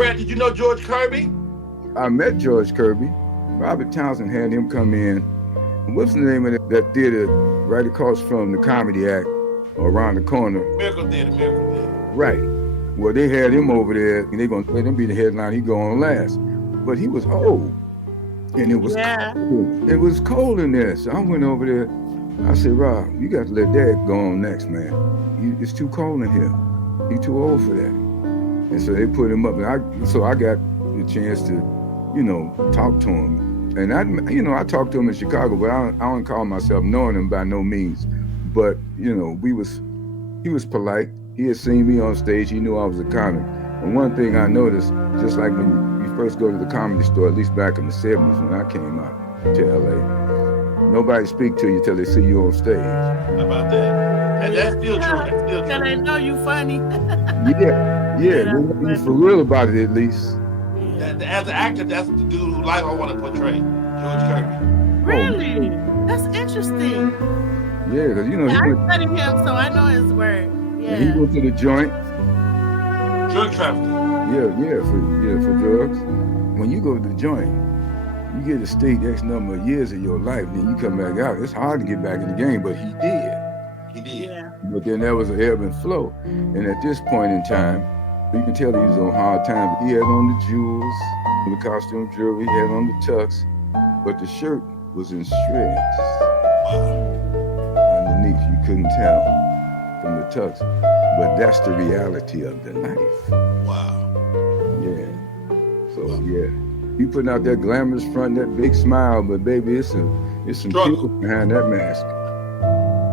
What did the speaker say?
Brad, did you know George Kirby? I met George Kirby. Robert Townsend had him come in. What's the name of that theater right across from the Comedy Act, around the corner? Miracle Theater. Right. Well, they had him over there, and they're going to let him be the headline. He go on last. But he was old, and it was cold. It was cold in there. So I went over there. I said, Rob, you got to let Dad go on next, man. It's too cold in here. He's too old for that. And so they put him up. And I got the chance to, talk to him. And I talked to him in Chicago, but I don't call myself knowing him by no means. But, he was polite. He had seen me on stage. He knew I was a comic. And one thing I noticed, just like when you first go to the Comedy Store, at least back in the 70s when I came out to LA, nobody speak to you till they see you on stage. How about that? And that's still true. Till they know you funny. Yeah. You for real about it at least. As an actor, that's the dude who I want to portray, George Kirby. Really? That's interesting. Yeah, because I studied him, so I know his work. Yeah. He went to the joint. Drug trafficking. For drugs. When you go to the joint, you get to stay X number of years of your life, then you come back out. It's hard to get back in the game, but he did. Yeah. But then there was an ebb and flow. And at this point in time, you can tell he was on hard times. He had on the jewels, the costume jewelry, he had on the tux, but the shirt was in shreds. Underneath, you couldn't tell from the tux. But that's the reality of the life. Wow. Yeah. So, he putting out that glamorous front, that big smile, but baby, it's some people behind that mask.